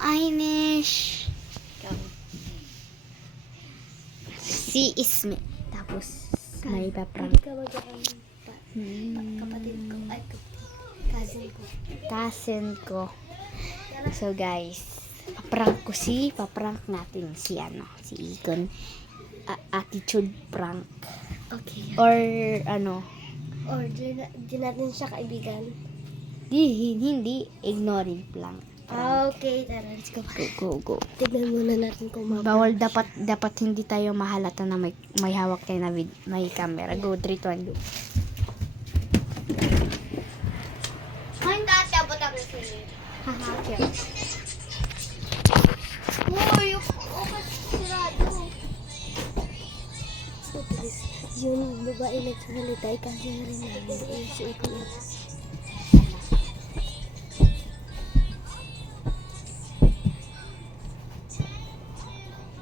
Inish. Si Isme. Tapos, may paprank. Hindi ka kapatid ko. Ay, cousin ko. Cousin ko. So guys, paprank natin si Ikon. Attitude prank. Okay. Or Or di natin siya kaibigan. hindi. Ignoring prank. Okay, tara. Let's go. Go. Tignan muna natin kung Bawal dapat hindi tayo mahalata na may hawak tayo na may camera. Go, 3, 2, 1, go. Kain dati, abot ako sa'yo. Haha, okay. Uy, okay, sirado. So, please, yung babae nagsalita, kasi rin namin. Si Ito.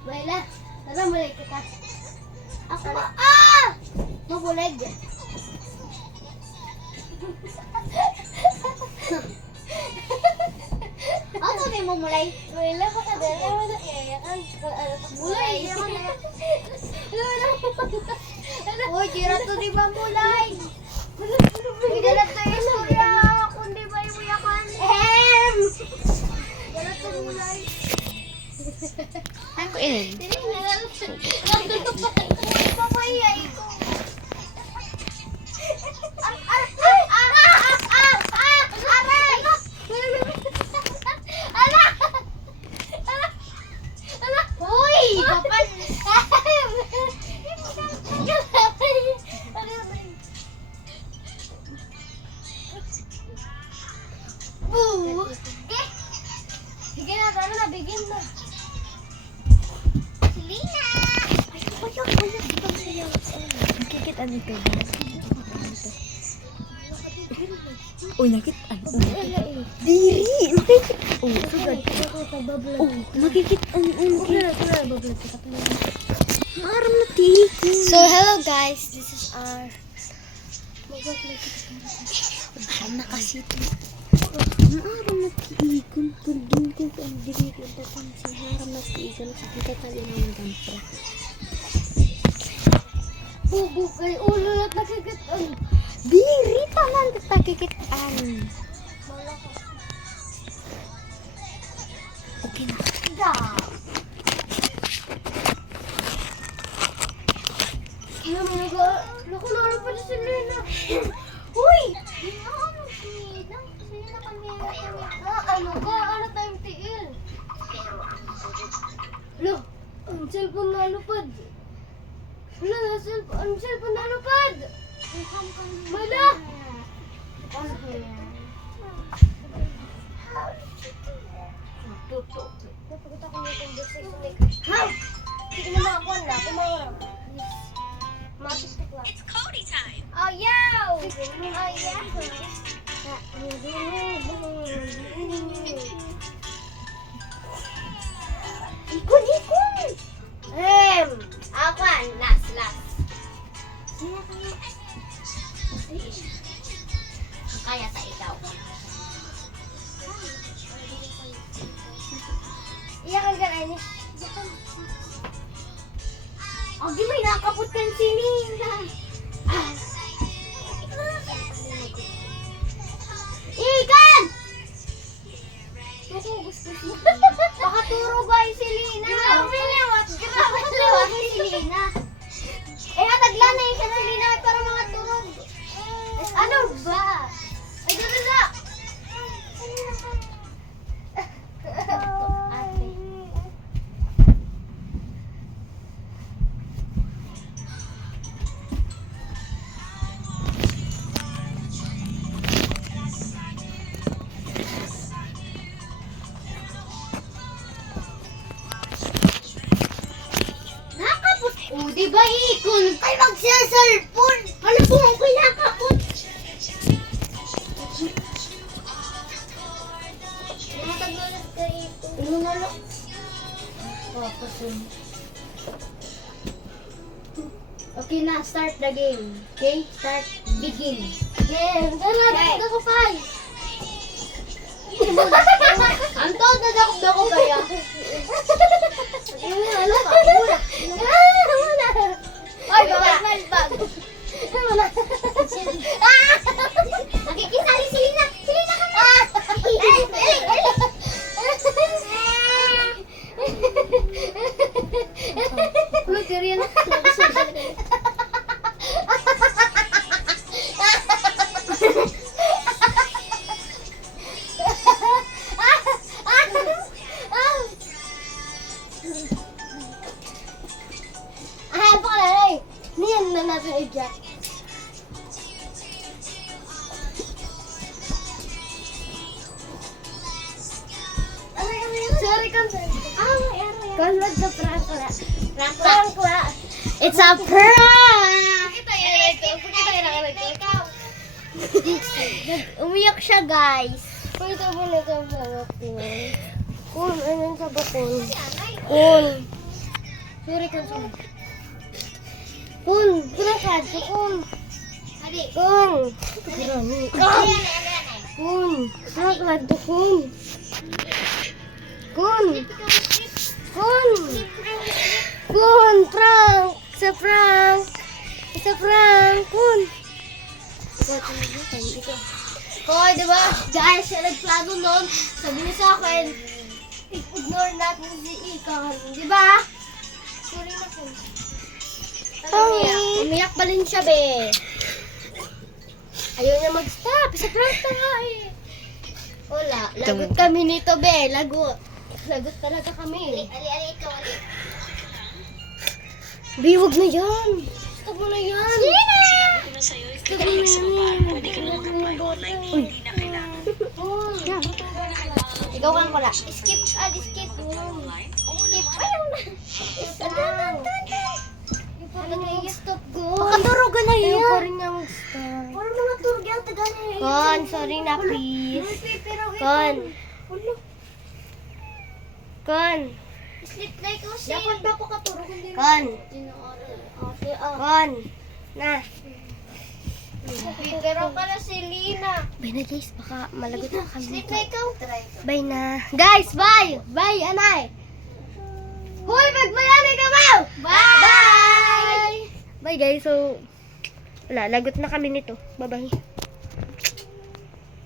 Baila, tara mulay kita. Ako ba? Mabulag. Ano din mo mulay? Baila ko ka dala. Mulay. Uy, tira to di ba mulay? Hindi na tayo istorya. Kundi ba yung muyakan? Tira to mulay. Ano ko in? Papayay ko. Uy! Papan! Boo! Sige na, tara na, bigyan na. Selena! Nakikita nito. Uy, nakita. Diri! Nakikita. Nakikita. Maram na tiki. So, hello guys. This is our... Maram na kasi ito. Maram na tiki. Kundin ko ang diri ko. Maram na tiki. Nakikita tayo ng ganito. Bubuk ay ulo at nakikitaan. Diri taman takikitaan. Okay na. Naku, naroon pa si Selena. Uy! Ano ka? Ano tayong tiil? Look, ang cellphone na lupad. Wala na, ang cellphone na lupad. Wala! Napagod ako ng conversation. Ha? Sige na mga kuwan na. Kumawa. It's Cody time. Oh, yo! Oh, yeah. Ikon! Akwan. Last. Kaya ta ikaw. Iyakan ka na ini. Oh, di may nakapot kan Selena. Ikan! Baka turo ba yung Selena? Grabe lewat yung Selena. Naglanay ka Selena para mga turog. Ano ba? Ay, dala! Diba ikon? Ay magsiselfon! Ano po ang kinakapot? Mataglalat ka ikon. Ano na lang? Okay na, start the game. Okay? Start, begin. Game! Dala, dala ko 5. Anto, dala ko ko kaya. Ano ka? Wala. Ay, bawal bag. Wala. Nakikisali si Lina. Si Lina ka na. Uy, kaya na. Ah, pakalay. Niyan na natin i-jack. Sorry, kan. Kan prank la. Prank la. It's a prank. Umiyak siya, guys. Pwede mo na sa bakon. Kun, anong sa bakon? Kun. Sorry, kan. Kun, kurasad ko, kun. Kun. Kun, kurasad ko, kun. Kun. Kun. Kun, prank. Sa prank. Sa prank, kun. Hoy, diba? Dahil siya nagplano nun, sabi niya sa akin, ignore natin si Ikan. Diba? Sorry na po. Umiyak pa rin siya, be. Ayaw niya mag-stop. Sa prank na nga eh. Wala. Lagot kami nito, be. Lagot. Lagot talaga kami. Ali, ikaw, ali. Be, huwag na yan. Stop mo na yan. Sina! Stop mo na yan. Pwede ka na mag-apply online, hindi na kailangan. Ikaw kang pala. Skip. Skip. Ayaw na. Ano na yung stop ko? Pakaturugan na Ayaw yan. pa rin niya mag-stop. Parang mga turog yung taga niya. Kon, sorry na please. Kon. Kon. Sleep like ko siya. Dapat ba pakaturugan din? Kon. Kon. Na. Pero pala si Lina. Bye na guys, baka malagot na kami. Sleep like ko. Bye na. Guys, bye! Bye, anay! Hoy, magbayani ka ba? Bye! Bye guys, so wala, lagot na kami nito. Bye-bye.